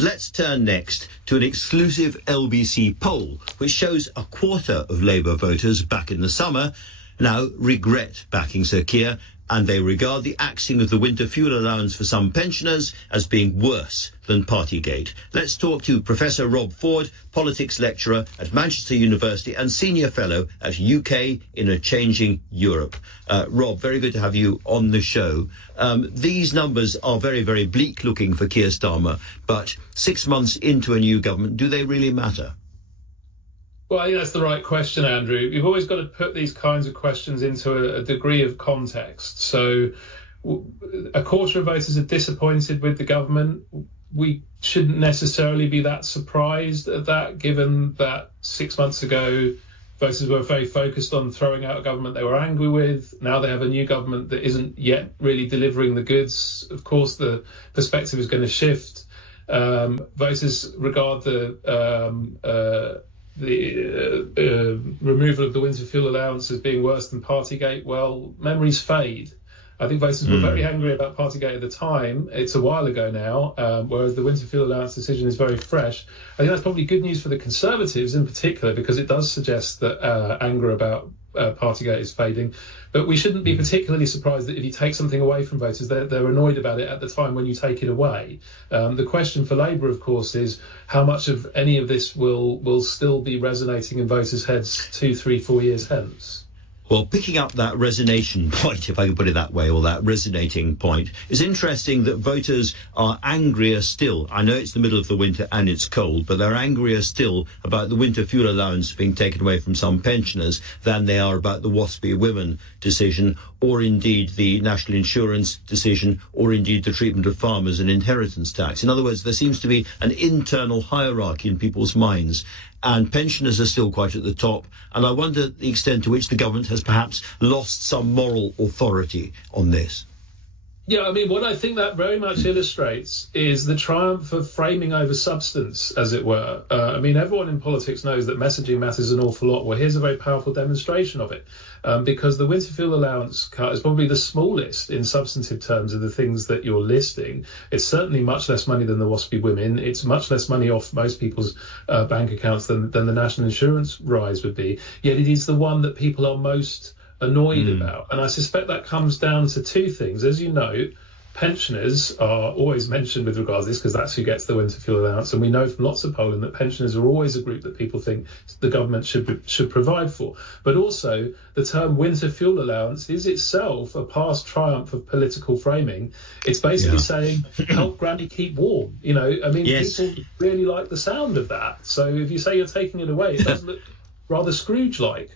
Let's turn next to an exclusive LBC poll, which shows a quarter of Labour voters back in the summer now regret backing Sir Keir, and they regard the axing of the winter fuel allowance for some pensioners as being worse than Partygate. Let's talk to Professor Rob Ford, politics lecturer at Manchester University and senior fellow at UK in a Changing Europe. Rob, very good to have you on the show. These numbers are very, very bleak looking for Keir Starmer, but 6 months into a new government, do they really matter? Well, I think that's the right question, Andrew. You've always got to put these kinds of questions into a degree of context. So a quarter of voters are disappointed with the government. We shouldn't necessarily be that surprised at that, given that 6 months ago, voters were very focused on throwing out a government they were angry with. Now they have a new government that isn't yet really delivering the goods. Of course, the perspective is going to shift. Voters regard the removal of the winter fuel allowance as being worse than Partygate. Well, memories fade. I think voters were very angry about Partygate at the time. It's a while ago now, whereas the winter fuel allowance decision is very fresh. I think that's probably good news for the Conservatives in particular, because it does suggest that anger about Partygate is fading. But we shouldn't be particularly surprised that if you take something away from voters, they're annoyed about it at the time when you take it away. The question for Labour, of course, is how much of any of this will still be resonating in voters' heads 2, 3, 4 years hence. Well, picking up that resonation point, if I can put it that way, or that resonating point, it's interesting that voters are angrier still. I know it's the middle of the winter and it's cold, but they're angrier still about the winter fuel allowance being taken away from some pensioners than they are about the WASPy women decision, or indeed the national insurance decision, or indeed the treatment of farmers and inheritance tax. In other words, there seems to be an internal hierarchy in people's minds, and pensioners are still quite at the top. And I wonder the extent to which the government has perhaps lost some moral authority on this. Yeah, I mean, what I think that very much illustrates is the triumph of framing over substance, as it were. I mean, everyone in politics knows that messaging matters an awful lot. Well, here's a very powerful demonstration of it, because the winter fuel allowance cut is probably the smallest in substantive terms of the things that you're listing. It's certainly much less money than the WASPy women. It's much less money off most people's bank accounts than the national insurance rise would be. Yet it is the one that people are most annoyed about. And I suspect that comes down to two things. As you know, pensioners are always mentioned with regards to this, because that's who gets the winter fuel allowance. And we know from lots of polling that pensioners are always a group that people think the government should provide for. But also, the term winter fuel allowance is itself a past triumph of political framing. It's basically saying, help Granny keep warm. You know, I mean, people really like the sound of that. So if you say you're taking it away, it does look rather Scrooge-like.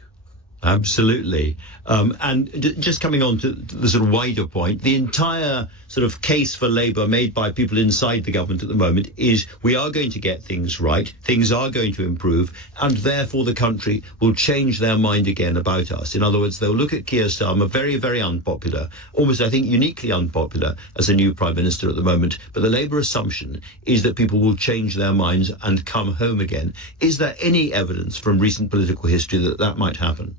Absolutely. And just coming on to the sort of wider point, the entire sort of case for Labour made by people inside the government at the moment is we are going to get things right, things are going to improve, and therefore the country will change their mind again about us. In other words, they'll look at Keir Starmer, very, very unpopular, almost, I think, uniquely unpopular as a new Prime Minister at the moment. But the Labour assumption is that people will change their minds and come home again. Is there any evidence from recent political history that that might happen?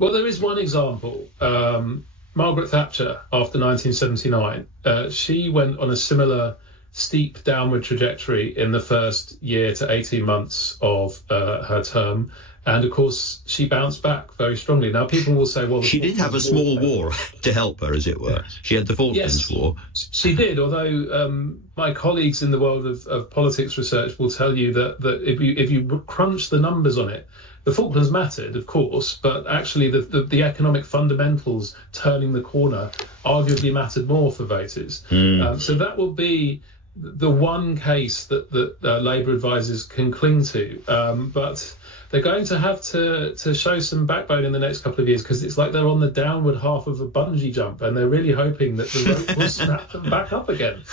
Well, there is one example. Margaret Thatcher, after 1979, she went on a similar steep downward trajectory in the first year to 18 months of her term. And, of course, she bounced back very strongly. Now, people will say, well... She did have a small war to help her, as it were. She had the Falklands War. She did, although my colleagues in the world of politics research will tell you that if you crunch the numbers on it, the Falklands mattered, of course, but actually the economic fundamentals turning the corner arguably mattered more for voters. So that will be the one case that Labour advisers can cling to. But they're going to have to show some backbone in the next couple of years, because it's like they're on the downward half of a bungee jump, and they're really hoping that the rope will snap them back up again.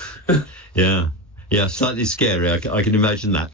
Yeah, slightly scary. I can imagine that.